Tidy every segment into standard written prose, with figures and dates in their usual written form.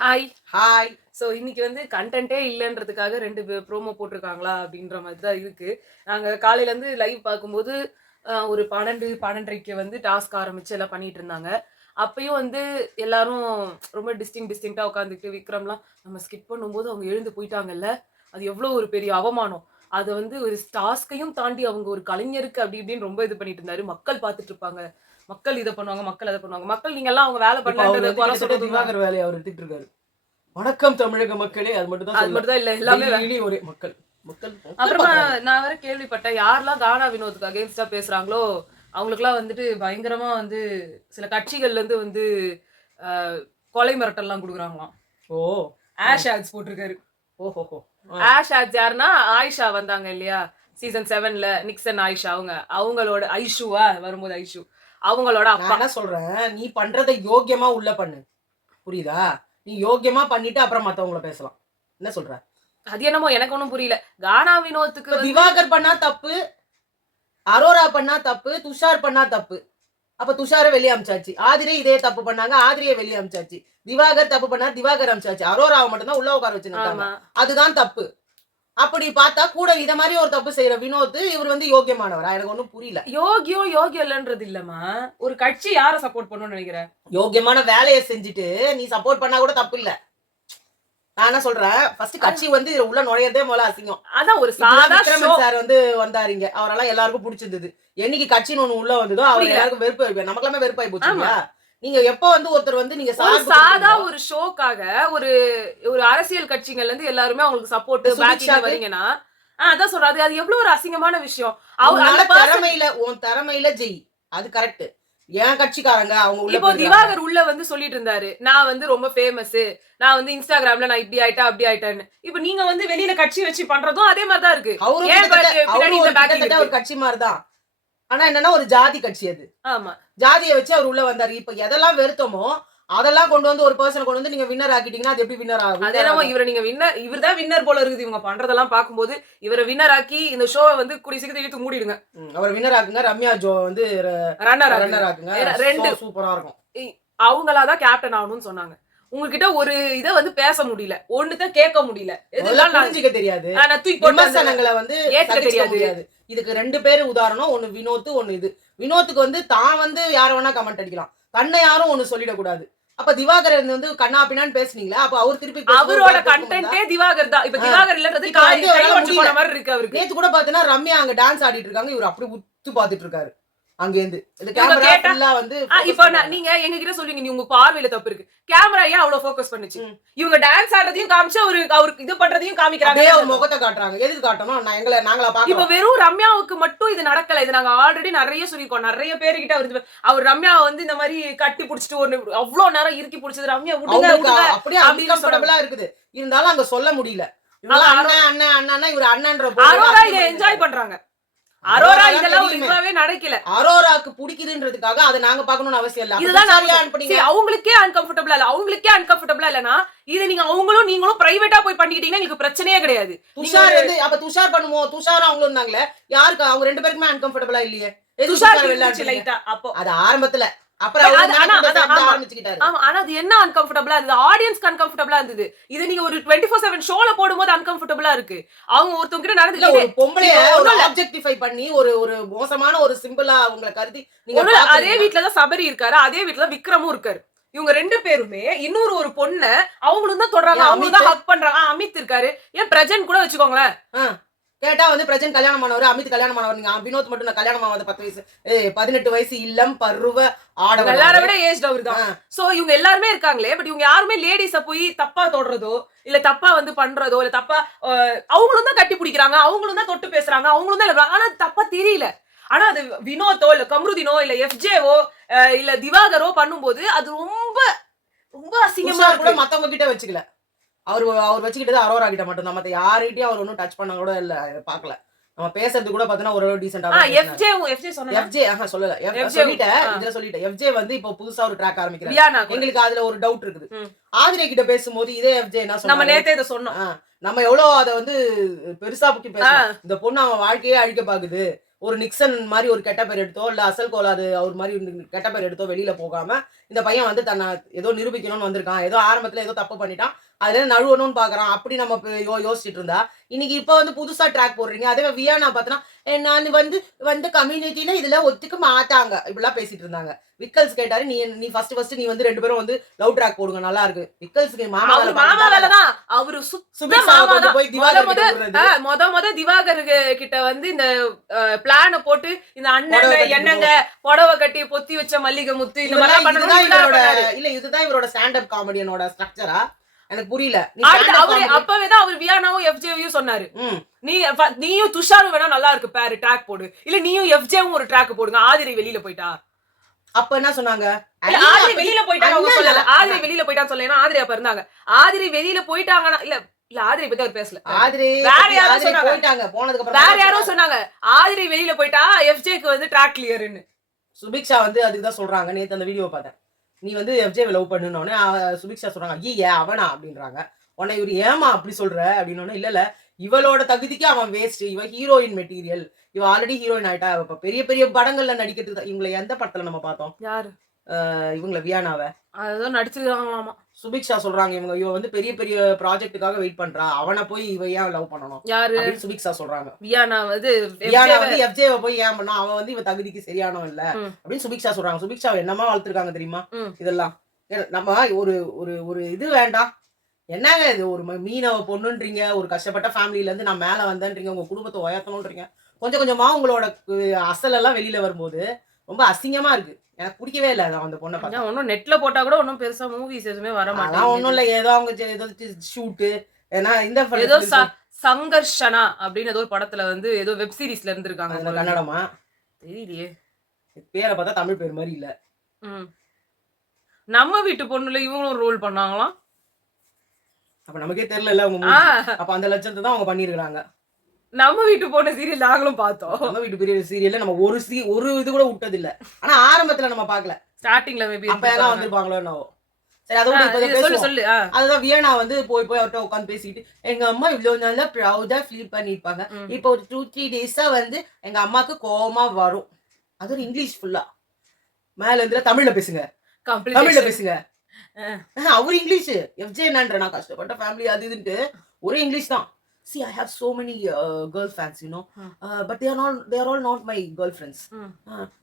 Hi. Hi. So இன்னைக்கு வந்து கன்டென்ட்டே இல்லன்றதுக்காக 2 promo போட்டுருக்காங்களா அப்படின்ற மாதிரி தான் இருக்கு. நாங்க காலையிலேருந்து லைவ் பார்க்கும்போது ஒரு 12, 12:30க்கு வந்து டாஸ்க் ஆரம்பிச்சு எல்லாம் பண்ணிட்டு இருந்தாங்க. அப்பயும் வந்து எல்லாரும் ரொம்ப டிஸ்டிங்க்ட்டா உட்காந்துக்கிட்டு விக்ரம்லாம் நம்ம ஸ்கிப் பண்ணும்போது அவங்க எழுந்து போயிட்டாங்கல்ல. அது எவ்வளோ ஒரு பெரிய அவமானம். அத வந்து ஒரு டாஸ்க்கையும் தாண்டி அவங்க ஒரு கலைஞருக்கு அப்படி இப்படின்னு ரொம்ப இது பண்ணிட்டு இருந்தாரு. மக்கள் பார்த்துட்டு இருப்பாங்க. மக்கள் இத பண்ணுவாங்க, மக்கள் அத பண்ணுவாங்க. மக்கள் நீங்கலாம் அவங்க வேலை இப்ப அவரு பண்ணலன்றத வந்து குறை கிட்டத்தட்ட சொல்றதும் தான். திவாகர் வேலைய அவரு எடுத்துட்டு இருக்காரு. வணக்கம் தமிழக மக்களே, அது மட்டும் தான் அது மட்டும் தான் இல்ல. எல்லாமே டெய்லி ஒரே மக்கள் மக்கள் மக்கள் அப்புறமா பார்க்கறாங்க. நான் வேற கேள்விப்பட்டேன். யாரெல்லாம் கானா வினோத்துக்கு அகைன்ஸ்டா பேசுறாங்களோ, அவங்களுக்கெல்லாம் வந்துட்டு பயங்கரமா வந்து சில கட்சிகள்ல இருந்து வந்து அ கொலை மிரட்டல்லாம் குடுக்குறாங்களாம். ஓ! ஆஷ் ஆட்ஸ் போட்டிருக்காரு. ஓஹோஹோ! ஆஷ் ஆட்ஸ் யாருன்னா, ஆயிஷா வந்தாங்க இல்லையா? சீசன் 7ல நிக்சன், ஆயிஷா அவங்களோட ஐஷூவா வரும்போது ஐஷூ. அவங்களோட நான் அப்பா. என்ன சொல்றேன், நீ பண்றத யோக்கியமா உள்ள பண்ணு. புரியுதா? நீ யோக்கியமா பண்ணிட்டு அப்புறம் மத்தவங்கள பேசலாம். என்ன சொல்ற? அது என்னமோ எனக்கு ஒண்ணும் புரியல. கானா வினோத்துக்கு இப்ப வந்து திவாகர் பண்ணா தப்பு, அரோரா பண்ணா தப்பு, துஷார் பண்ணா தப்பு. அப்ப துஷார வெளிய அனுப்பிச்சாச்சு. ஆதிரை இதே தப்பு பண்ணாங்க, ஆதிரைய வெளிய அனுப்பிச்சாச்சு. திவாகர் தப்பு பண்ணா திவாகர் அனுப்பிச்சாச்சு. அரோராவ மட்டும் தான் உள்ள உட்கார வச்சிருக்காங்க. ஆமா. அதுதான் தப்பு. அப்படி பார்த்தா கூட இத மாதிரி ஒரு தப்பு செய்யற வினோத் இவர் வந்து யோக்கியமானவரா? எனக்கு ஒண்ணும் புரியல. யோகியம் இல்லன்றது இல்லம்மா. ஒரு கட்சி யார சப்போர்ட் பண்ணும்னு நெனைக்கிற? யோக்கியமான வேலைய செஞ்சுட்டு நீ சப்போர்ட் பண்ணா கூட தப்பு இல்ல. நான் என்ன சொல்றேன், ஃபர்ஸ்ட் கட்சி வந்து இதுல உள்ள நுழையறதே முதல்ல அசிங்கம். அதான் ஒரு இப்பதான் சாதா ஷோ. விக்ரமன் சார் வந்து வந்தாருங்க. அவரெல்லாம் எல்லாருக்கும் புடிச்சிருந்தது. என்னைக்கு கட்சின்னு ஒண்ணு உள்ள வந்ததோ அவர் புரியல. எல்லாருக்கும் வெறுப்பு, நமக்கெல்லாமே வெறுப்பாயி போச்சு ஆமா. இல்லையா? நீங்க எப்ப வந்து ஒருத்தர் வந்து நீங்க ஒரு சார்பு சாதா கொடுத்தீங்களோ, ஒரு ஷோக்காக ஒரு ஒரு அரசியல் கட்சிகள்ல இருந்து எல்லாருமே அவங்களுக்கு சப்போர்ட் பேக்கிங் சுபிக்ஷாக்கு வரீங்கன்னா, அதான் சொல்றேன். அது எவ்வளவு ஒரு அசிங்கமான விஷயம். உன்னால அந்த பர்சன் உன் திறமையில ஜெய். அது கரெக்ட். என் கட்சிக்காரங்க அவங்க உள்ள இப்போ போயிருக்காங்க. திவாகர் உள்ள வந்து சொல்லிட்டு இருந்தாரு. நான் வந்து ரொம்ப ஃபேமஸ். நான் வந்து இன்ஸ்டாகிராம்ல நான் இப்படி ஆயிட்டேன், அப்படி ஆயிட்டேன்னு. இப்போ நீங்க வந்து வெளியில கட்சி வச்சு பண்றதும் அதே மாதிரி தான் இருக்கு. அவரும் ஏன் கிட்டத்தட்ட பின்னாடி இந்த பேக்கிங் கிட்டத்தட்ட ஒரு இருக்கு? கட்சி மாதிரி தான். ஆனா என்னன்னா ஒரு ஜாதி கட்சி அது. ஆமா. ஜாதியை வச்சு அவர் உள்ள வந்தாரு. இப்ப எதெல்லாம் வெறுத்தமோ அதெல்லாம் கொண்டு வந்து ஒரு பர்சன் கொண்டு வந்து நீங்க வின்னர் ஆக்கிட்டீங்கன்னா அது எப்படி வின்னர் ஆகும்? அது என்னமோ இவரை நீங்க வின்னர் இவர் தான் வின்னர் போல இருக்குது. இவங்க பண்றதெல்லாம் பார்க்கும்போது இவரை வின்னர் ஆக்கி இந்த ஷோவை வந்து கூடிய சீக்கிரத்துல இழுத்து மூடிடுங்க. அவர் வின்னர் ஆக்குங்க. ரம்யா ஜோ வந்து ரன்னர் ரன்னர் ஆக்குங்க. ரெண்டு சூப்பரா இருக்கும். அவங்களாதான் கேப்டன் ஆகணும்னு சொன்னாங்க. உங்ககிட்ட ஒரு இத வந்து பேச முடியல. ஒண்ணுதான் கேட்க முடியல. எதுலாம் புரிஞ்சுக்க தெரியாது. நான் தூக்கி போட்டு விமர்சனங்களை வந்து ஏத்துக்க சகிச்சுக்க தெரியாது. முடியாது. இதுக்கு 2 பேரு உதாரணம். ஒண்ணு வினோத், ஒண்ணு இது. வினோத்துக்கு வந்து தான் வந்து யார வேணா கமெண்ட் அடிக்கலாம். தன்னை யாரும் ஒண்ணு சொல்லிடக்கூடாது. அப்ப திவாகர் வந்து கண்ணா பின்னான்னு பேசுனீங்களா? அப்ப அவர் திருப்பி அவரோட கண்டென்ட்டே திவாகர் தான். இப்ப திவாகர் இல்லன்றது இப்ப வந்து கை அவரால ஒடிச்சு போன மாதிரி இருக்கு அவருக்கு. நேத்து கூட பாத்தீங்கன்னா ரம்யா அங்க டான்ஸ் ஆடிட்டு இருக்காங்க. இவர் அப்படி உத்து பாத்துட்டு இருக்காரு. அங்கேந்து இந்த இவங்க கேமரா கேட்டா ஃபுல்லா வந்து இப்ப நீங்க எங்க கிட்ட சொல்லுவீங்க, நீ உங்க பார்வையில தப்பு இருக்கு. கேமரா ஏன் அவ்வளவு ஃபோக்கஸ் பண்ணுச்சு? இவங்க டான்ஸ் ஆடுறதையும் காமிச்சு அவருக்கு இது பண்றதையும் காமிக்கிறாங்க. அப்படியே அவர் முகத்தை காட்டுறாங்க. எதுக்கு காட்டணும்? நாங்களா இப்ப பாக்குறோம். வெறும் ரம்யாவுக்கு மட்டும் இது நடக்கல. இது நாங்க ஆல்ரெடி நிறைய சொல்லிருக்கோம். நிறைய பேர்கிட்ட அவர் ரம்யாவை வந்து இந்த மாதிரி கட்டி புடிச்சிட்டு ஒரு அவ்வளவு நேரம் இறுக்கி புடிச்சது. ரம்யா விடுங்க அவங்களுக்கு விடுங்க அப்படியே அப்படின்னு சொன்னாங்க. அன்கம்ஃபர்டபுளா இருக்குது. இருந்தாலும் அங்க சொல்ல முடியல. இவங்க அண்ணன் அண்ணன் அண்ணன்னா இவர் அண்ணன்ற அரோரா இதை என்ஜாய் பண்றாங்க. அரோரா இதெல்லாம் ஒரு இதுவாவே நடக்கல. அரோராக்கு பிடிக்குதுன்றதுக்காக அதை நாங்க பார்க்கணும்னு அவசியம் இல்ல. இதுதான் சரியா அனுப்புனீங்க. அவங்களுக்கே அன்கம்ஃபர்டபுளா இல்ல. அவங்களுக்கே அன்கம்ஃபர்டபுளா இல்லனா இத நீங்க நீங்களும் பிரைவேட்டா போய் பண்ணிக்கிட்டீங்கன்னா உங்களுக்கு பிரச்சனையே கிடையாது. துஷார் வந்து அப்ப துஷார் பண்ணுவோம். துஷார் அவங்களும் இருந்தாங்களே. யாருக்கு அவங்க 2 பேருக்குமே அன்கம்ஃபர்டபுளா இல்லையே. துஷார் இருந்துச்சு லைட்டா அப்போ. அது ஆரம்பத்துல. அப்புறம் ஆரம்பிச்சுக்கிட்டாரு. ஆமா, ஆனா அது என்ன அன்கம்ஃபர்டபுளா இருந்தது? ஆடியன்ஸ்க்கு அன்கம்ஃபர்டபுளா இருந்தது. இது நீங்க ஒரு 24/7 ஷோல போடும்போது அன்கம்ஃபர்டபுளா இருக்கு. அவங்க ஒருத்தவங்க கிட்ட நடந்து ஒரு பொம்பளைய ஒரு ஆப்ஜெக்டிஃபை பண்ணி ஒரு மோசமான ஒரு சிம்பிளா அவங்கள கருதி நீங்க அதே வீட்ல தான் சபரி இருக்காரு. அதே வீட்ல தான் விக்ரமும் இருக்காரு. இவங்க 2 பேருமே இன்னொரு ஒரு பொண்ண அவங்களும் தான் தொடுறாங்க. அவங்களும் தான் ஹக் பண்றாங்க. அமித் இருக்காரு. ஏன் பிரஜன் கூட வச்சுக்கோங்களேன். கேட்டா வந்து பிரஜன் கல்யாணம் ஆனவர், அமித் கல்யாணம் ஆனவர். நீங்க வினோத் மட்டும் நான் கல்யாணம் ஆனது 10 வயசு 18 வயசு இல்லம் பருவ ஆடவர். எல்லாரை விட ஏஜ் அவர் தான். சோ இவங்க எல்லாருமே இருக்காங்களே. பட் இவங்க யாருமே லேடிஸ போய் தப்பா தொடுறதோ இல்ல தப்பா வந்து பண்றதோ இல்ல தப்பா அவங்களும் தான் கட்டி பிடிக்கிறாங்க. அவங்களும் தான் தொட்டு பேசுறாங்க. அவங்களும் தான் ஆனா தப்பா தெரியல. ஆனா அது வினோத்தோ இல்ல கம்ருதீனோ இல்ல எஃப்ஜேவோ இல்ல திவாகரோ பண்ணும்போது அது ரொம்ப ரொம்ப அசிங்கமா கூட மத்தவங்க கிட்ட வச்சுக்கல. அவர் வச்சுக்கிட்டது அரோரா கிட்ட மட்டும் தான். மத்த யார்கிட்டயும் அவர் ஒன்னும் டச் பண்ண கூட இல்ல. பாக்கல. நம்ம பேசுறது கூட பாத்தீங்கன்னா ஓரளவு டீசென்ட்டா தான். எஃப்ஜே சொன்னா சொல்லல. சொல்லிட்டேன். எஃப்ஜே வந்து இப்போ புதுசா ஒரு ட்ராக் ஆரம்பிக்கிறாங்க. எங்களுக்கு அதுல ஒரு டவுட் இருக்குது. ஆதிரை கிட்ட பேசும்போது இதே எஃப்ஜே என்ன சொன்னாங்க? நம்ம நேத்தே இத சொன்னோம். நம்ம எவ்வளவு அத வந்து பெருசா பத்தி பேசணும். இந்த பொண்ணு அவன் வாழ்க்கையே அழிக்க பாக்குது. ஒரு நிக்சன் மாதிரி ஒரு கெட்ட பேர் எடுத்தோ இல்ல அசல் கோலாது அவர் மாதிரி கெட்ட பேர் எடுத்தோ வெளியில போகாம இந்த பையன் வந்து தன்னை ஏதோ நிரூபிக்கணும்னு வந்திருக்கான், ஏதோ ஆரம்பத்துல ஏதோ தப்பு பண்ணிட்டான், அதுல நழுவணும்னு பாக்குறான், அப்படி நம்ம யோசிச்சுட்டு இருந்தா இன்னைக்கு இப்ப வந்து புதுசா ட்ராக் போடுறீங்க. அதே வியானா பார்த்தனா நான் வந்து கம்யூனிட்டியில இதுல ஒத்துக்க மாட்டாங்க இப்படிலாம் பேசிட்டு இருந்தாங்க. விக்கல்ஸ் கேட்டாரு, நீ ஃபர்ஸ்ட் நீ வந்து 2 பேரும் வந்து லவ் ட்ராக் போடுங்க நல்லா இருக்கு. விக்கல்ஸ்க்கு மாமா வேலைதான் அவரு மொத திவாகர் கிட்ட வந்து இந்த பிளான போட்டு இந்த அண்ணன் என்னங்க புடவை கட்டி பொத்தி வச்ச மல்லிகை முத்து இந்த மாதிரி பண்ணணும். இல்ல இதுதான் இவரோட ஸ்டாண்ட் அப் காமெடியனோட ஸ்ட்ரக்சரா எனக்கு புரியல. அப்பவேதான் அவர் வியானாவும் எஃப்ஜேவையும் சொன்னாரு, நீயும் துஷாரும் வேணா நல்லா இருக்கு பேரு ட்ராக் போடு, இல்ல நீயும் எஃப்ஜேவும் ஒரு ட்ராக் போடுங்க, ஆதிரை வெளியில போயிட்டா. அப்ப என்ன சொன்னாங்க, ஆதிரை வெளியில போயிட்டாங்க சொல்லல, ஆதிரை வெளியில போயிட்டான்னு சொல்லல, ஆதிரை அப்ப இருந்தாங்க. ஆதிரை வெளியில போயிட்டாங்கன்னா இல்ல ஆதிரை பத்தி அவர் பேசல, வேற யாரும் சொன்னாங்க போனதுக்கு அப்புறம் வேற யாரும் சொன்னாங்க ஆதிரை வெளியில போயிட்டா எஃப்ஜேக்கு வந்து ட்ராக் கிளியர்னு. சுபிக்ஷா வந்து அதுக்குதான் சொல்றாங்க. நேத்து அந்த வீடியோ பார்த்தேன், நீ வந்து எஃப்ஜேவை லவ் பண்ணுனோடனே சுபிக்ஷா சொல்றாங்க ஐயே அவனா அப்படின்றாங்க. உன்னை இவரு ஏமா அப்படி சொல்ற அப்படின்னு. இல்ல இவளோட தகுதிக்கு அவன் வேஸ்ட், இவ ஹீரோயின் மெட்டீரியல், இவ ஆல்ரெடி ஹீரோயின் ஆயிட்டா, இப்ப பெரிய பெரிய படங்கள்ல நடிக்கிறதுக்கு. இவங்களை எந்த படத்துல நம்ம பார்த்தோம், யாரு இவங்களை வியானாவை அதான் நடிச்சிருக்காங்களாமா. சுபிக்ஷா சொல்றாங்க இவ வந்து பெரிய பெரிய ப்ராஜெக்ட்டுக்காக வெயிட் பண்றா, அவனை போய் இவ ஏன் லவ் பண்ணணும் யாரு சுபிக்ஷா சொல்றாங்க. வியானா வந்து எஃப்ஜேவை போய் ஏன் பண்ணா, அவன் வந்து இவ தகுதிக்கு சரியானவன் இல்ல அப்படின்னு சுபிக்ஷா சொல்றாங்க. சுபிக்ஷா என்னமா வளர்த்துருக்காங்க தெரியுமா இதெல்லாம். நம்ம ஒரு ஒரு ஒரு இது வேண்டாம், என்னங்க இது ஒரு மீனவ பொண்ணுன்றீங்க, ஒரு கஷ்டப்பட்ட ஃபேமிலில இருந்து நான் மேல வந்தேன்றீங்க, உங்க குடும்பத்தை உயர்த்தணும்ன்றீங்க, கொஞ்சம் கொஞ்சமா உங்களோட அசல் எல்லாம் வெளியில வரும்போது ரொம்ப அசிங்கமா இருக்கு. எனக்கு பிடிக்கவே இல்லை அந்த பொண்ணை பார்த்தா. ஒன்னும் நெட்ல போட்டா கூட ஒன்னும் பெருசா மூவிஸ் எதுவுமே வர மாட்டாங்க. ஒன்னும் இல்ல, ஏதோ அவங்க ஏதோ ஷூட்டு ஏன்னா இந்த ஏதோ சங்கர்ஷனா அப்படின்னு ஏதோ ஒரு படத்துல வந்து ஏதோ வெப் சீரிஸ்ல இருந்திருக்காங்க. கன்னடமா தெரியலையே, பேரை பார்த்தா தமிழ் பேர் மாதிரி இல்ல. நம்ம வீட்டு பொண்ணுல இவங்களும் ரோல் பண்ணாங்களாம். அப்ப நமக்கே தெரியல அவங்க. அப்ப அந்த லட்சத்தை தான் அவங்க பண்ணிருக்காங்க. நம்ம வீட்டு போன சீரியல் நாங்களும் பார்த்தோம். நம்ம வீட்டு பெரிய சீரியல்ல நம்ம ஒரு இது கூட விட்டது இல்ல. ஆனா ஆரம்பத்துல நம்ம பார்க்கல, ஸ்டார்டிங்ல மேபி அப்ப எல்லாம் வந்திருப்பாங்களோ என்னவோ. சரி அதோட இப்ப சொல்லு. அதுதான் வியனா வந்து போய் அவர்கிட்ட உட்காந்து பேசிக்கிட்டு எங்க அம்மா இவ்வளவு நல்லா ப்ரௌடா ஃபீல் பண்ணிருப்பாங்க, இப்ப ஒரு 2-3 டேஸா வந்து எங்க அம்மாக்கு கோவமா வரும். அது ஒரு இங்கிலீஷ் ஃபுல்லா மேல இருந்து தமிழ்ல பேசுங்க, தமிழ்ல பேசுங்க. அவர் இங்கிலீஷ் எஃப்ஜே என்னன்ற நான் கஷ்டப்பட்ட ஃபேமிலி அது இதுன்ட்டு ஒரே இங்கிலீஷ் தான். See, I have so many girl fans, you know, but they are all not my girlfriends.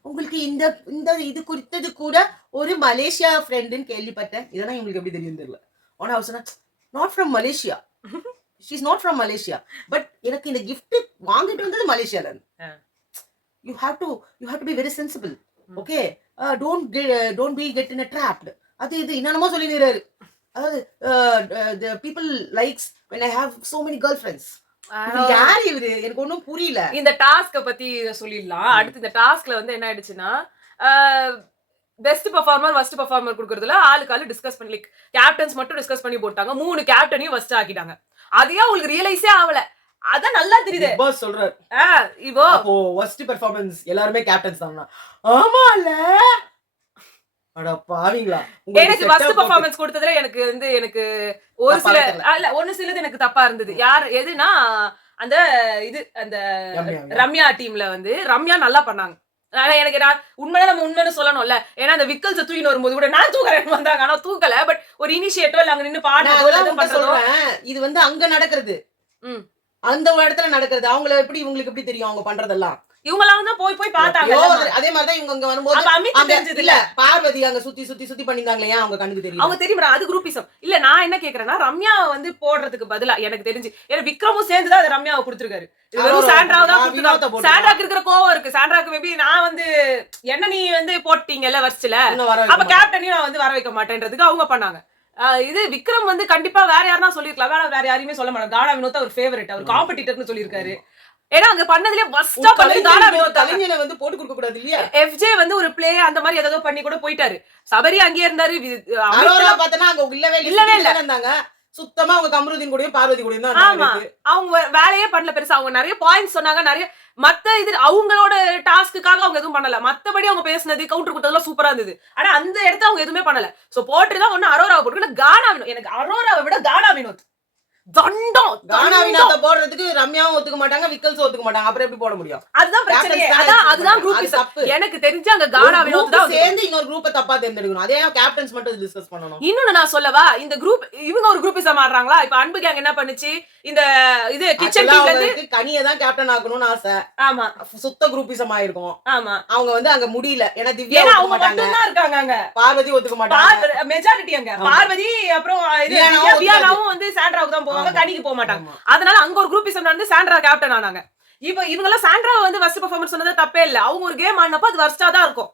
உங்களுக்கு இந்த இது குறித்தது கூட ஒரு மலேசியா ஃப்ரெண்டுன்னு கேள்விப்பட்டேன். இதெல்லாம் உங்களுக்கு எப்படி தெரியும் தெரியல. ஆனா அவ சொன்னா not from Malaysia. She is not from Malaysia. But எனக்கு இந்த gift வாங்கிட்டு வந்தது மலேசியால இருந்து. You have to be very sensible. Okay? Don't be get in a trapped. அது இது என்னமோ சொல்லிடுறாரு. அதாவது the people likes when I have so many girlfriends. யார் இவரு எனக்கு ஒன்னும் புரியல. இந்த டாஸ்க பத்தி சொல்லிடலாம். அடுத்து இந்த டாஸ்க்ல வந்து என்ன ஆயிடுச்சுன்னா பெஸ்ட் பெர்ஃபார்மர் ஃபர்ஸ்ட் பெர்ஃபார்மர் கொடுக்கறதுல ஆளுக்கு டிஸ்கஸ் பண்ணி கேப்டன்ஸ் மட்டும் டிஸ்கஸ் பண்ணி போட்டாங்க. 3 கேப்டனையும் ஃபர்ஸ்ட் ஆக்கிட்டாங்க. அதையா உங்களுக்கு ரியலைஸே ஆகல. அத நல்லா தெரியுது. பாஸ் சொல்றாரு இப்போ அப்போ ஃபர்ஸ்ட் பெர்ஃபார்மன்ஸ் எல்லாரும் கேப்டன்ஸ் தானா? ஆமால அட பாவீங்களா. எனக்கு ஃபர்ஸ்ட் பெர்ஃபார்மன்ஸ் கொடுத்ததுல எனக்கு ஒரு சில ஒன்னு சிலது எனக்கு தப்பா இருந்தது. யார் எதுனா அந்த ரம்யா டீம்ல வந்து ரம்யா நல்லா பண்ணாங்க. எனக்கு நான் உண்மைன்னு சொல்லணும்ல, ஏன்னா அந்த விக்கல்ஸ் தூக்கின்னு வரும்போது கூட நான் தூக்குறேன் வந்தாங்க, ஆனா தூக்கல. பட் ஒரு இனிஷியேட்டிவ் அங்க நின்னு பாடுறது இது வந்து அங்க நடக்கிறது, அந்த ஒரு இடத்துல நடக்கிறது. அவங்கள எப்படி இவங்களுக்கு எப்படி தெரியும் அவங்க பண்றதெல்லாம்? இவங்கலாம் தான் போய் பார்த்தாங்க. அதே மாதிரி தான் இவங்க அங்க வரும்போது இல்ல பார்வதி அங்க சுத்தி பண்ணிருந்தாங்களே, அவங்க கண்ணுக்கு தெரியும். அவங்க தெரியுமா அது குரூப்பிசம் இல்ல. நான் என்ன கேக்குறேன்னா ரம்யாவை வந்து போடுறதுக்கு பதிலா எனக்கு தெரிஞ்சு ஏன்னா விக்ரமும் சேர்ந்துதான் அது ரம்யாவை கொடுத்துருக்காரு. சாண்ட்ராவை தான் கொடுத்துருக்காங்க. சாண்ட்ராக்கு இருக்கிற கோவம் இருக்கு. சாண்ட்ராக்கு மேபி நான் வந்து என்ன நீ வந்து போட்டீங்கல்ல வர்ஸ்ட்ல, அப்ப கேப்டனையும் நான் வந்து வர வைக்க மாட்டேன்றதுக்கு அவங்க பண்ணாங்க. இது விக்ரம் வந்து கண்டிப்பா வேற யாருன்னா சொல்லிருக்கலாம், வேற யாரையுமே சொல்ல மாட்டாங்க. கானா வினோத் அவர் ஃபேவரட், அவர் காம்படிட்டர்னு சொல்லிருக்காரு. ஏன்னா அங்க பண்ணதுலயே ஃபர்ஸ்டா பண்ணது கானா வினோத். தலைஞனை வந்து போட்டு கொடுக்க கூடாது இல்லையா? எஃப்ஜே வந்து ஒரு ப்ளே அந்த மாதிரி ஏதோ பண்ணி கூட போயிட்டாரு. சபரி அங்கேயே இருந்தாரு. அரோரா பார்த்தனா அங்க இல்லவே இருந்தாங்க. சுத்தமா அவங்க கமருதீன் கூடயும் பார்வதி கூடயும் தான் இருந்தாங்க. அவங்க வேலையே பண்ணல பெருசா. அவங்க நிறைய பாயிண்ட்ஸ் சொன்னாங்க, நிறைய மத்த இது அவங்களோட டாஸ்க்குக்காக அவங்க எதுவும் பண்ணல. மத்தபடி அவங்க பேசினது கவுண்டர் கொடுத்ததெல்லாம் சூப்பரா இருந்தது. ஆனா அந்த இடத்துல அவங்க எதுவுமே பண்ணல. சோ போட்டுதான் ஒண்ணு அரோராவை போட்டுக்கல, கானா வினோத். எனக்கு அரோராவை விட கானா வினோத் தண்டம் கானா வினோத்தை போடுறதுக்கு ரம்யாவும் ஒத்துக்க மாட்டாங்க, விக்கல்ஸும் ஒத்துக்க மாட்டாங்க. அப்புறம் எப்படி போட முடியும்? அதுதான் பிரச்சனையே. அதுதான் குரூப்பிசம். தப்பு. எனக்கு தெரிஞ்சு அங்க கானா வினோத் தான் சேர்ந்து இன்னொரு குரூப்பை தப்பா தேர்ந்தெடுக்கணும். அதே கேப்டன்ஸ் மட்டும் டிஸ்கஸ் பண்ணணும். இன்னொன்னு நான் சொல்லவா, இந்த குரூப் இவங்க ஒரு குரூப்பிசம் ஆடுறாங்களா? இப்ப அன்பு கேங் என்ன பண்ணுச்சு, இந்த இது கிச்சன் டீம்ல இருந்து கனியை தான் கேப்டன் ஆக்கணும்னு ஆசை. ஆமா, சுத்த குரூப்பிசம் ஆயிருக்கும். ஆமா, அவங்க வந்து அங்க முடியல. ஏன்னா திவ்யா அவங்க மட்டும் தான் இருக்காங்க அங்க. பார்வதி ஒத்துக்க மாட்டாங்க. மெஜாரிட்டி அங்க பார்வதி, அப்புறம் வியானாவும் வந்து சாண்ட்ராவுக்கு தான் போவாங்க, கனிக்கு போக மாட்டாங்க. அதனால அங்க ஒரு குரூப்பிசம் வந்து சாண்ட்ரா கேப்டன் ஆனாங்க. இவங்க எல்லாம் சாண்ட்ரா வந்து ஃபர்ஸ்ட் பெர்ஃபார்மன்ஸ் சொன்னது தப்பே இல்ல. அவங்க ஒரு கேம் ஆடினப்ப அது வர்ஸ்டா தான் இருக்கும்.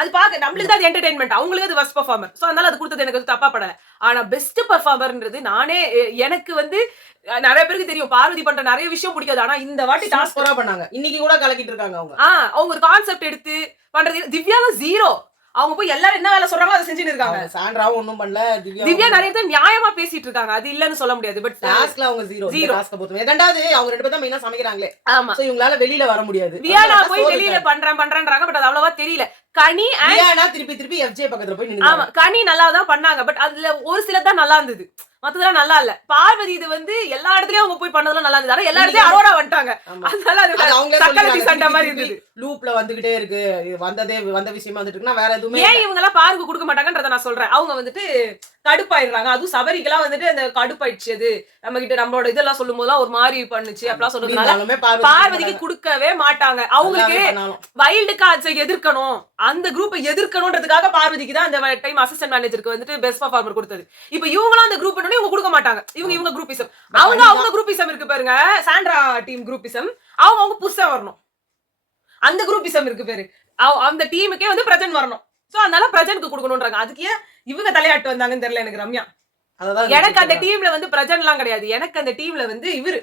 அது பாக்க நம்மளுக்கு தான் அது என்டர்டைன்மெண்ட், அவங்களுக்கு அது ஃபர்ஸ்ட் பெர்ஃபார்மர். சோ அதனால அது கொடுத்தது எனக்கு தப்பா படல. ஆனா பெஸ்ட் பெர்ஃபார்மர்ன்றது நானே எனக்கு வந்து நிறைய பேருக்கு தெரியும் பார்வதி பண்ற நிறைய விஷயம் பிடிக்காது. ஆனா இந்த வாட்டி டாஸ்க் பண்ணாங்க. இன்னைக்கு கூட கலக்கிட்டு இருக்காங்க அவங்க. அவங்க ஒரு கான்செப்ட் எடுத்து பண்றது. திவ்யால ஜீரோ. அவங்க போய் எல்லாரும் என்ன வேலை சொல்றாங்களோ அதை செஞ்சுட்டு இருக்காங்க. சாண்ட்ராவும் ஒண்ணும் பண்ணல. திவ்யா நிறைய பேர் நியாயமா பேசிட்டு இருக்காங்க, அது இல்லன்னு சொல்ல முடியாது. பட் டாஸ்க்ல அவங்க ஜீரோ டாஸ்க் போதும். ரெண்டாவது அவங்க ரெண்டு பேரும் தான் மெயினா சமைக்கிறாங்களே. ஆமா, சோ இவங்களால வெளியில வர முடியாது. வியானா போய் வெளியில பண்றாங்க, பட் அது அவ்வளவா தெரியல. கனி வியானா திருப்பி எஃப்ஜே பக்கத்துல போய் நின்னு. ஆமா, கனி நல்லா தான் பண்ணாங்க. பட் அதுல ஒரு சிலர் தான் நல்லா இருந்தது, மத்ததெல்லாம் நல்லா இல்ல. பார்வதி இது வந்து எல்லா இடத்துலயும் அவங்க போய் பண்ணதெல்லாம் நல்லா இருந்தது. ஆனா எல்லா இடத்துலயும் அரோரா வந்துட்டாங்க. அதனால அது சக்கரத்தி சண்டை மாதிரி இருந்தது. லூப்ல வந்துகிட்டே இருக்கு. வந்த விஷயமா வந்துட்டு இருக்குன்னா வேற எதுவுமே ஏன் இவங்க எல்லாம் பாருக்கு கொடுக்க மாட்டாங்கன்றத நான் சொல்றேன். அவங்க வந்துட்டு கடுப்பாயிடுறாங்க. அதுவும் சபரிக்கெல்லாம் வந்துட்டு அந்த கடுப்பாயிடுச்சு. அது நம்ம கிட்ட நம்மளோட இதெல்லாம் சொல்லும் போதெல்லாம் ஒரு மாதிரி பண்ணுச்சு அப்படிலாம் சொல்றதுனால பார்வதிக்கு கொடுக்கவே மாட்டாங்க. அவங்களுக்கு வைல்டு கார்ட்ஸை எதிர்க்கணும், அந்த குரூப்பை எதிர்க்கணும்ன்றதுக்காக பார்வதிக்கு தான் அந்த டைம் அசிஸ்டன்ட் மேனேஜருக்கு வந்துட்டு பெஸ்ட் பெர்ஃபார்மர் கொடுத்தது. இப்ப இவங்களும் அந்த குரூப் இவங்க கொடுக்க மாட்டாங்க. இவங்க குரூப்பிசம், அவங்க குரூப்பிசம் இருக்கு பாருங்க. சாண்ட்ரா டீம் குரூப்பிசம், அவங்க புதுசா வரணும். அந்த குரூப்பிசம் இருக்கு பேரு. அந்த டீமுக்கே வந்து பிரஜன் வரணும். சோ அதனால பிரஜனுக்கு கொடுக்கணும்ன்றாங்க. அதுக்கு ஏன் இவங்க தலையாட்டு வந்தாங்கன்னு தெரியல எனக்கு ரம்யா. எனக்கு அந்த டீம்ல வந்து பிரஜன் எல்லாம் கிடையாது. எனக்கு அந்த டீம்ல வந்து இவரு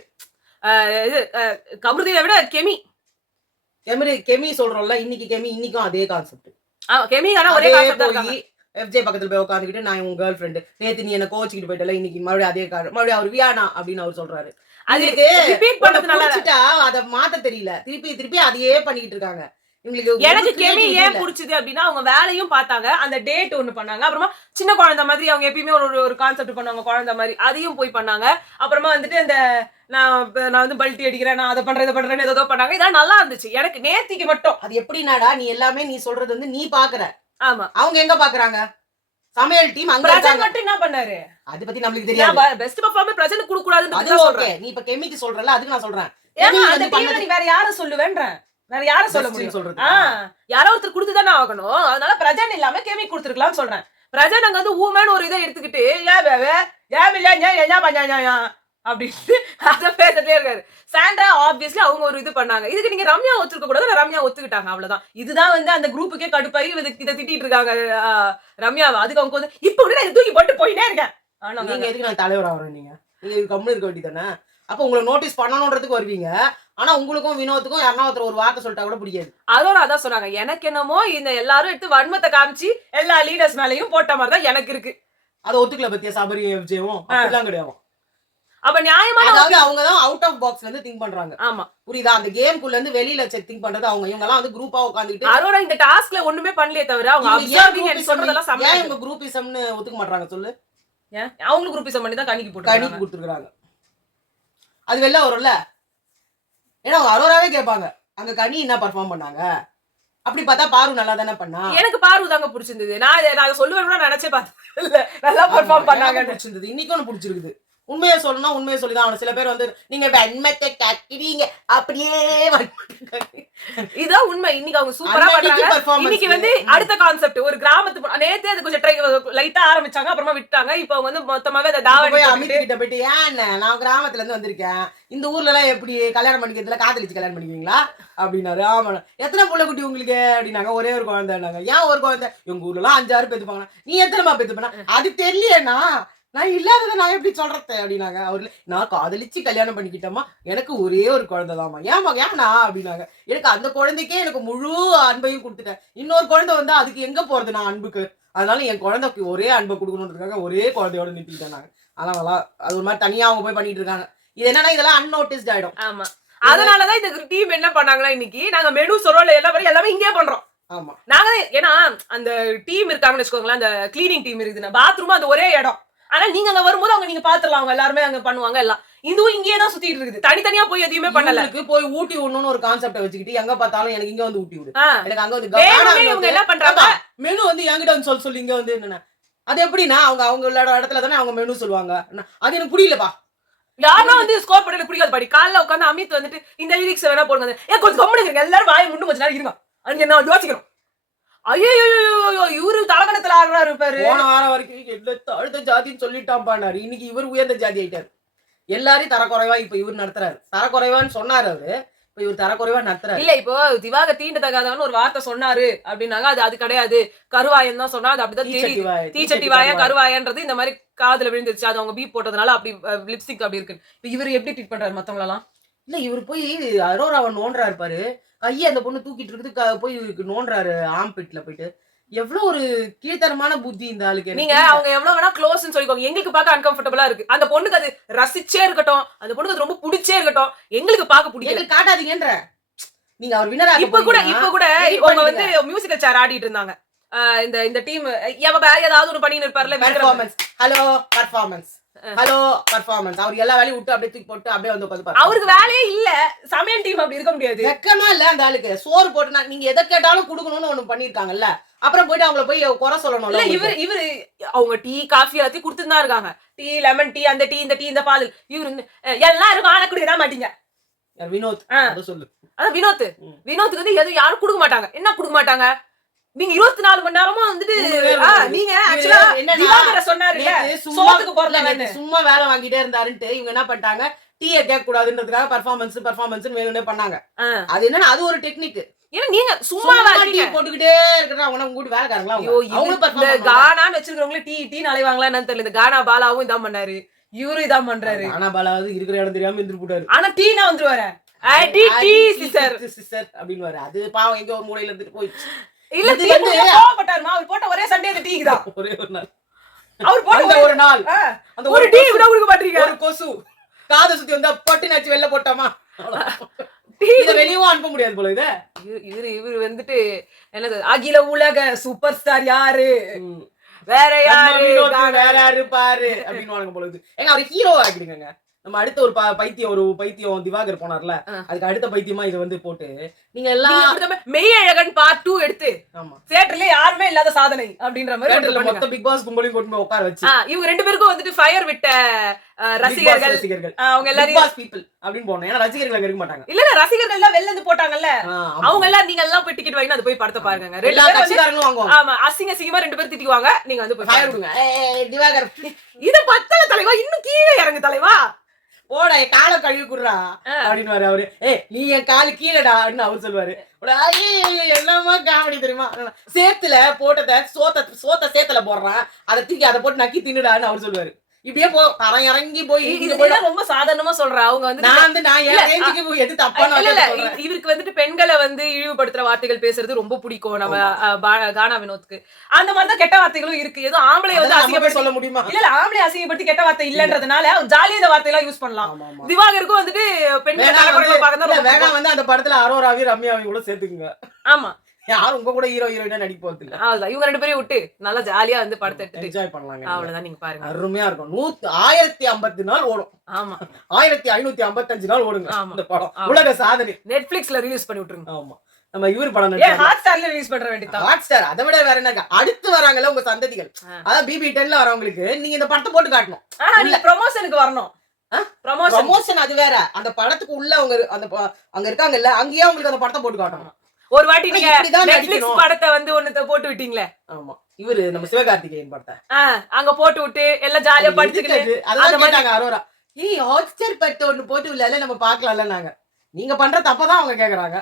கமருதியை விட கெமி சொல்றோம்ல. இன்னைக்கும் அதே கான்செப்ட். கெமி ஆனா ஒரே கான்செப்ட் தான். எஃப்ஜே பக்கத்துல போய் உட்காந்துக்கிட்டு நான் உங்க கேர்ள் ஃப்ரெண்டு, நேத்து நீ என்ன கோச்சிக்கிட்டு போயிட்டல, இன்னைக்கு மறுபடியும் அதே மறுபடியும் அவர் வியானா அப்படின்னு அவர் சொல்றாரு. அதுக்கு ரிப்பீட் பண்றதுனால அத மாத்த தெரியல. திருப்பி அதையே பண்ணிட்டு இருக்காங்க. எனக்கு கெமி ஏன் பிடிச்சது அப்படின்னா அவங்க வேலையும் பார்த்தாங்க, அந்த டேட் ஒண்ணு பண்ணாங்க. அப்புறமா சின்ன குழந்தை மாதிரி அவங்க எப்பயுமே ஒரு கான்செப்ட் பண்ணுவாங்க, குழந்தை மாதிரி அதையும் போய் பண்ணாங்க. அப்புறமா வந்துட்டு அந்த நான் வந்து பல்ட்டி அடிக்கிறேன், நான் அதை பண்றேன் இதை பண்றேன்னு ஏதோ பண்ணாங்க. இதெல்லாம் நல்லா இருந்துச்சு. எனக்கு நேத்திக்கு மட்டும் அது எப்படின்னாடா, நீ எல்லாமே நீ சொல்றது வந்து நீ பாக்குற. ஆமா, அவங்க எங்க பாக்குறாங்க? சமையல் டீம் அங்க பிரஜன் மட்டும் என்ன பண்ணாரு அத பத்தி நமக்கு தெரியாது. பெஸ்ட் பெர்ஃபார்மர் பிரஜனுக்கு கொடுக்க கூடாதுன்னு சொல்றேன். நீ இப்ப கெமிக்கு சொல்றல, அதுக்கு நான் சொல்றேன். ஏன்னா அந்த டீம்ல நீ வேற யாரை சொல்லுவேன்றேன், வேற யாரை சொல்ல முடியும் சொல்றது? யாரோ ஒருத்தர் கொடுத்துதானே ஆகணும். அதனால பிரஜன் இல்லாம கெமி கொடுத்துருக்கலாம்னு சொல்றேன். பிரஜன் அங்க வந்து ஊமன் ஒரு இதை எடுத்துக்கிட்டு அப்படின்னு அத பேசிட்டே இருக்காரு. சாண்ட்ரா ஆப்வியஸ்லி அவங்க ஒரு இது பண்ணாங்க. இதுக்கு நீங்க ரம்யா ஒத்துக்க கூடாது, ரம்யா ஒத்துக்கிட்டாங்க, அவ்வளவுதான். இதுதான் வந்து அந்த குரூப்புக்கே கடுப்பாகி இதை திட்டிட்டு இருக்காங்க ரம்யாவை. அதுக்கு அவங்க வந்து இப்ப கூட நான் தூக்கி போட்டு போயிட்டே இருக்கேன். நீங்க எதுக்கு நான் தலைவர் ஆகிறேன்? நீங்க கம்முனு இருக்க வேண்டியதானே. அப்ப உங்களை நோட்டீஸ் பண்ணணும்ன்றதுக்கு வருவீங்க. ஆனா உங்களுக்கும் வினோத்துக்கும் யாருன்னா ஒருத்தர் ஒரு வார்த்தை சொல்லிட்டா கூட பிடிக்காது. அதோட அதான் சொன்னாங்க. எனக்கு என்னமோ இந்த எல்லாரும் எடுத்து வன்மத்தை காமிச்சு எல்லா லீடர்ஸ் மேலையும் போட்ட மாதிரி தான் எனக்கு இருக்கு. அதை ஒத்துக்கல பத்தியா சபரி விஜயம் அப்படிலாம் கிடையாது. அப்ப நியாயமான அவங்க தான் அவுட் ஆஃப் பாக்ஸ்ல இருந்து திங்க் பண்றாங்க. ஆமா, புரியுதா? அந்த கேம்க்குள்ள இருந்து வெளியில திங்க் பண்றது அவங்க. இவங்க எல்லாம் வந்து குரூப்பா உட்கார்ந்துட்டு அதோட இந்த டாஸ்க்ல ஒண்ணுமே பண்ணலையே தவிர அவங்க அப்சர்விங் and சொல்றதெல்லாம் சமமா. ஏன் இவங்க குரூப்பிசம்னு ஒத்துக்க மாட்டாங்க சொல்லு? ஏன் அவங்களுக்கு குரூப்பிசம் பண்ணி தான் கணிக்கு கொடுத்துருக்காங்க. அது வெளில வரும்ல. ஏன்னா அவங்க அரோராவே கேட்பாங்க அங்க கனி என்ன பெர்ஃபார்ம் பண்ணாங்க. அப்படி பார்த்தா பாரு நல்லா தானே பண்ணா. எனக்கு பாரு தாங்க பிடிச்சிருந்தது. நான் சொல்லுவேன்னு நினைச்சே பார்த்தேன். நல்லா பெர்ஃபார்ம் பண்ணாங்க, பிடிச்சிருந்தது. இன்னைக்கு ஒன்று பிடிச்சிருக்குது. உண்மையை சொல்லணும்னா உண்மையை சொல்லிதான் ஆகணும். சில பேர் வந்து நீங்க வெண்மத்தை கக்கிறீங்க அப்படியே இதான் உண்மை. இன்னைக்கு அவங்க சூப்பரா பண்றாங்க. இன்னைக்கு வந்து அடுத்த கான்செப்ட் ஒரு கிராமத்து நேத்தே அது கொஞ்சம் லைட்டா ஆரம்பிச்சாங்க, அப்புறமா விட்டாங்க. இப்போ அவங்க வந்து மொத்தமாவே அந்த தாவணி அமித் கிட்ட போயிட்டு ஏன் நான் கிராமத்துல இருந்து வந்திருக்கேன், இந்த ஊர்ல எல்லாம் எப்படி கல்யாணம் பண்ணிக்கிறதுல காதலிச்சு கல்யாணம் பண்ணிக்குவீங்களா அப்படின்னாரு. ஆமா, எத்தனை புள்ள குட்டி உங்களுக்கு அப்படின்னாங்க. ஒரே ஒரு குழந்தைன்னாங்க. ஏன் ஒரு குழந்தை? எங்க ஊர்ல எல்லாம் 5-6 பெத்துப்பாங்க. நீ எத்தனைமா பெத்துப்பா? அது தெரியலன்னா நான் இல்லாததை நான் எப்படி சொல்றது அப்படின்னாங்க. அவரு நான் காதலிச்சு கல்யாணம் பண்ணிக்கிட்டோமா, எனக்கு ஒரே ஒரு குழந்தை தான்மா. ஏன்னா அப்படின்னாங்க. எனக்கு அந்த குழந்தைக்கே எனக்கு முழு அன்பையும் கொடுத்துட்டேன். இன்னொரு குழந்தை வந்து அதுக்கு எங்க போறது நான் அன்புக்கு? அதனால என் குழந்தைக்கு ஒரே அன்பை கொடுக்கணுன்றதுக்காக ஒரே குழந்தையோட நிறுத்திக்கிட்டேன் நாங்க. அதனால அது ஒரு மாதிரி தனியா அவங்க போய் பண்ணிட்டு இருக்காங்க. இது என்னன்னா இதெல்லாம் அன்நோட்டிஸ்ட் ஆயிடும். ஆமா, அதனாலதான் இந்த டீம் என்ன பண்ணாங்கன்னா இன்னைக்கு நாங்க மெனு சொல்றோம் எல்லாமே இங்கே பண்றோம். ஆமா, நாங்க ஏன்னா அந்த டீம் இருக்காங்கன்னு வச்சுக்கோங்களேன், அந்த கிளீனிங் டீம் இருக்குதுன்னா பாத்ரூம் அந்த ஒரே இடம் ஆனா நீங்க அங்க வரும்போது அவங்க நீங்க பாத்துடலாம், அவங்க எல்லாருமே அங்க பண்ணுவாங்க எல்லாம். இதுவும் இங்கேயே தான் சுத்திட்டு இருக்குது, தனித்தனியா போய் எதுவுமே பண்ணல. போய் ஊட்டி விடணும்னு ஒரு கான்செப்ட வச்சுக்கிட்டு எங்க பார்த்தாலும் எனக்கு இங்க வந்து ஊட்டி விடு, எனக்கு அங்க வந்து வேணும்னே இவங்க என்ன பண்றாங்க, மெனு வந்து என்கிட்ட வந்து சொல்லி இங்க வந்து என்னன்னா அது எப்படின்னா அவங்களோட இடத்துல தானே அவங்க மெனு சொல்லுவாங்க. அது எனக்கு புரியலப்பா. யாரும் வந்து ஸ்கோர் பண்ணல பிடிக்காது பாடி. காலைல உட்காந்து அமித் வந்துட்டு இந்த லிரிக்ஸ் வேணா போடுங்க, ஏன் கொஞ்சம் கம்முனுங்க எல்லாரும் வாயை முன்னு கொஞ்ச நேரம் இருங்க, அங்க என்ன யோசிக்கிறோம். ஐயோ இவரு தலகணத்துல ஆடுறாரு பாரு. போன வாரம் வரைக்கும் எல்லா தாழ்ந்த ஜாதின்னு சொல்லிட்டான் பாரு, இன்னைக்கு இவர் உயர்ந்த ஜாதி ஆயிட்டாரு. எல்லாரையும் தரக்குறைவா இப்ப இவர் நடத்துறாரு. தரக்குறைவான்னு சொன்னாரு அவரு, இப்ப இவர் தரக்குறைவா நடத்துறாரு. இல்ல இப்போ திவாகர் தீண்டத்தகாதவன்னு ஒரு வார்த்தை சொன்னாரு அப்படின்னாங்க, அது கிடையாது, கருவாயன் தான் சொன்னா. அது அப்படிதான் தெரியுது, தீச்சட்டி வாயா கருவாயன்றது இந்த மாதிரி காதுல விழுந்துருச்சு, அது அவங்க பீப் போட்டதுனால அப்படி லிப்ஸ்டிக் அப்படி இருக்கு. இப்ப இவர் எப்படி ட்ரீட் பண்றாரு மத்தவங்க எல்லாம்? இல்ல இவர் போய் அரோராவை நோன்றாரு பாரு, கையை அந்த பொண்ணு தூக்கிட்டு இருக்குது, போய் நோன்றாரு ஆம்பிட்ல போயிட்டு. எவ்வளவு ஒரு கீழ்த்தரமான புத்தி இந்த ஆளுக்கு. நீங்க அவங்க எவ்வளவு வேணா க்ளோஸ்னு சொல்லிக்கோங்க, எங்களுக்கு பார்க்க அன்கம்ஃபர்டபிளா இருக்கு. அந்த பொண்ணுக்கு அது ரசிச்சே இருக்கட்டும், அந்த பொண்ணுக்கு அது ரொம்ப பிடிச்சே இருக்கட்டும், எங்களுக்கு பார்க்க பிடிக்கல. காட்டாதீங்கன்ற நீங்க அவர் வினரா. இப்ப கூட இவங்க வந்து மியூசிக்கல் சேர் ஆடிட்டு இருந்தாங்க. இந்த டீம் ஏதாவது ஒரு பண்ணிட்டு இருப்பார்ல, performance hello performance hello performance, அவர் எல்லா வேலையும் விட்டு அப்படியே தூக்கி போட்டு அப்படியே வந்து உட்கார்ந்து. அவருக்கு வேலையே இல்ல, சமையல் டீம் அப்படி இருக்க முடியாது. வெக்கமா இல்ல அந்த ஆளுக்கு. சோறு போட்டு நீங்க எதை கேட்டாலும் குடுக்கணும்னு ஒண்ணு பண்ணிருக்காங்கல்ல, அப்புறம் போயிட்டு அவங்கள போய் குறை சொல்லணும். இல்ல இவரு அவங்க டீ காஃபி எல்லாத்தையும் கொடுத்துதான் இருக்காங்க, டீ லெமன் டீ, அந்த டீ இந்த டீ இந்த பால். இவரு எல்லாம் இருக்கும், ஆனா குடிக்க மாட்டீங்க. வினோத் சொல்லு. அதான் வினோத்துக்கு வந்து எதுவும் யாரும் கொடுக்க மாட்டாங்க. என்ன கொடுக்க மாட்டாங்க, நீங்க 24 மணி நேரமா வந்துட்டு நீங்க திவாகர சொன்னாருல்ல சோத்துக்கு போறல சும்மா வேலை வாங்கிட்டே இருந்தாருன்ட்டு இவங்க என்ன பண்ணிட்டாங்க, டீயை கேட்க கூடாதுன்றதுக்காக பெர்ஃபார்மன்ஸ் வேணும்னே பண்ணாங்க. அது என்னன்னா அது ஒரு டெக்னிக். ஏன்னா நீங்க சும்மா டீ போட்டுக்கிட்டே இருக்கிறா அவங்க உங்க வீட்டு வேலைக்காரங்களா. கானான்னு வச்சிருக்கவங்களே டீ அலைவாங்களா என்னன்னு தெரியல. இந்த கானா பாலாவும் இதான் பண்ணாரு, இவரு இதான் பண்றாரு. கானா பாலாவது இருக்கிற இடம் தெரியாம இருந்து போட்டாரு. ஆனா டீனா வந்துருவாரு, சிஸ்டர் அப்படின்னு வர. அது பாவம் எங்க ஒரு மூலையில இருந்துட்டு போயிடுச்சு. இல்ல கோவப்பட்டாருமா, அவர் போட்ட ஒரே சண்டே அந்த டீக்கு தான். ஒரே ஒரு நாள் அவர் போட்ட ஒரு நாள் அந்த ஒரு டீ கூட கொடுக்க மாட்டீங்க. ஒரு கொசு காதை சுத்தி வந்தா பட்டு நச்சு வெளில போட்டாமா, இத வெளியவும் அனுப்ப முடியாது போல. இவரு வந்துட்டு என்னது அகில உலக சூப்பர் ஸ்டார் யாரு, வேற யாரு பாரு அப்படின்னு போல. ஏங்க அவர் ஹீரோ ஆக்கிடுங்க. நம்ம அடுத்த ஒரு பைத்தியம் திவாகர் போனார்ல, அதுக்கு அடுத்த பைத்தியமா இதை வந்து போட்டு நீங்க எல்லாம் மெய்யழகன் பார்ட் 2 எடுத்து தியேட்டர்ல யாருமே இல்லாத சாதனை அப்படின்ற மாதிரி மொத்த பிக் பாஸ் கும்பலையும் கொண்டு உட்கார வச்சு இவங்க ரெண்டு பேருக்கும் வந்துட்டு ஃபயர் விட்ட ரசிகர்கள் அவங்க எல்லாரும் பீப்பிள் அப்படின்னு போனோம். ஏன்னா ரசிகர்கள் அங்க இருக்க மாட்டாங்க. இல்ல ரசிகர்கள் எல்லாம் வெளில இருந்து போட்டாங்கல்ல, அவங்க எல்லாம் நீங்க எல்லாம் போய் டிக்கெட் வாங்கி அது போய் படத்தை பாருங்க. எல்லா கட்சிக்காரங்களும் வாங்குவாங்க. ஆமா, அசிங்கமா 2 பேர் திட்டிக்குவாங்க, நீங்க வந்து போய் ஃபயர் விடுங்க. திவாகர் இது பத்தல தலைவா, இன்னும் கீழே இறங்கு தலைவா, போட காலை கழுவி குடுறா அப்படின்னு அவரு. நீ என் காலு கீழடா அப்படின்னு அவர் சொல்லுவாரு. என்னமா காமெடி தெரியுமா, சேத்துல போட்டத சோத்த சேத்துல போடுறான், அதை தூக்கி அதை போட்டு நக்கி தின்னுடான்னு அவர் சொல்லுவாரு. இப்படியே தரம் இறங்கி போய் ரொம்ப சாதாரணமா சொல்றேன். அவங்க வந்து எது தப்பான இவருக்கு வந்துட்டு பெண்களை வந்து இழிவுபடுத்துற வார்த்தைகள் பேசுறது ரொம்ப பிடிக்கும் நம்ம கானா வினோத்துக்கு. அந்த மாதிரிதான் கெட்ட வார்த்தைகளும் இருக்கு. ஏதோ ஆம்பளை வந்து அசிங்கப்படுத்தி சொல்ல முடியுமா? இல்ல ஆம்பளை அசிங்கப்படுத்தி கெட்ட வார்த்தை இல்லன்றதுனால ஜாலியா இந்த வார்த்தை எல்லாம் யூஸ் பண்ணலாம். திவாகருக்கும் வந்துட்டு பெண்கள் வந்து அந்த படத்துல அரோராவையும் ரம்யாவையும் கூட சேர்த்துக்குங்க. ஆமா, யாரும் உங்க கூட ஹீரோ ஹீரோயினா நடிக்க போறது இல்ல. அவ்வளவுதான், இவங்க 2 பேரையும் விட்டு நல்லா ஜாலியா வந்து படத்தை எடுத்து என்ஜாய் பண்ணலாங்க. அவ்வளவுதான், நீங்க பாருங்க அருமையா இருக்கும். 1050 நாள் ஓடும். ஆமா, 1555 நாள் ஓடுங்க இந்த படம். உலக சாதனை. நெட்ஃபிளிக்ஸ்ல ரிலீஸ் பண்ணி விட்டுருங்க. ஆமா, நம்ம இவர் படம் ஹாட் ஸ்டார்ல ரிலீஸ் பண்ற வேண்டியது. ஹாட் ஸ்டார் அதை விட வேற என்ன, அடுத்து வராங்கல்ல உங்க சந்ததிகள், அதான் BB10ல வரவங்களுக்கு நீங்க இந்த படத்தை போட்டு காட்டணும். நீங்க ப்ரமோஷனுக்கு வரணும். ப்ரமோஷன் அது வேற, அந்த படத்துக்கு உள்ள அவங்க அங்க இருக்காங்கல்ல, அங்கேயே உங்களுக்கு அந்த படத்தை போட்டு காட்டணும். ஒரு வாட்டி நீங்க நெட்ஃபிளிக்ஸ் படத்தை வந்து ஒண்ணு போட்டு விட்டீங்களே. ஆமா, இவரு நம்ம சிவகார்த்திகேயன் படத்தை அங்க போட்டு விட்டு எல்லாம் ஜாலியா படிச்சுக்கிட்டு அதான் கேட்டாங்க அரோரா, ஹாட் ஸ்டார் படத்தை ஒண்ணு போட்டு விடல நம்ம பாக்கலாம்ல. நாங்க நீங்க பண்ற தப்பதான் அவங்க கேக்குறாங்க.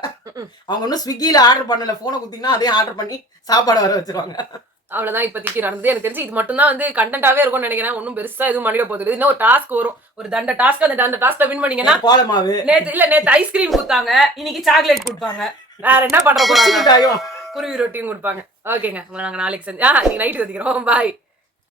அவங்க ஒன்னும் ஸ்விக்கில ஆர்டர் பண்ணல, போனை குத்தீங்கன்னா அதே ஆர்டர் பண்ணி சாப்பாடு வர வச்சிருவாங்க. அவ்வளவுதான் இப்போதைக்கு நடந்தது. எனக்கு தெரிஞ்சு இது மட்டும் தான் வந்து கண்டென்ட்டாவே இருக்கும்னு நினைக்கிறேன். ஒன்னும் பெருசா எதுவும் பண்ணிட போகுது. இன்னும் ஒரு டாஸ்க் வரும், ஒரு தண்ட டாஸ்க். அந்த டாஸ்க்ல வின் பண்ணீங்கன்னா கோலமாவு, நேத்து ஐஸ்கிரீம் கொடுத்தாங்க, இன்னைக்கு சாக்லேட் கொடுப்பாங்க. வேற என்ன பண்ற போறாங்க, குருவி ரொட்டியும் கொடுப்பாங்க. ஓகேங்க, உங்களை நாங்க நாளைக்கு செஞ்சு நைட்டு சந்திக்கிறோம். பாய்.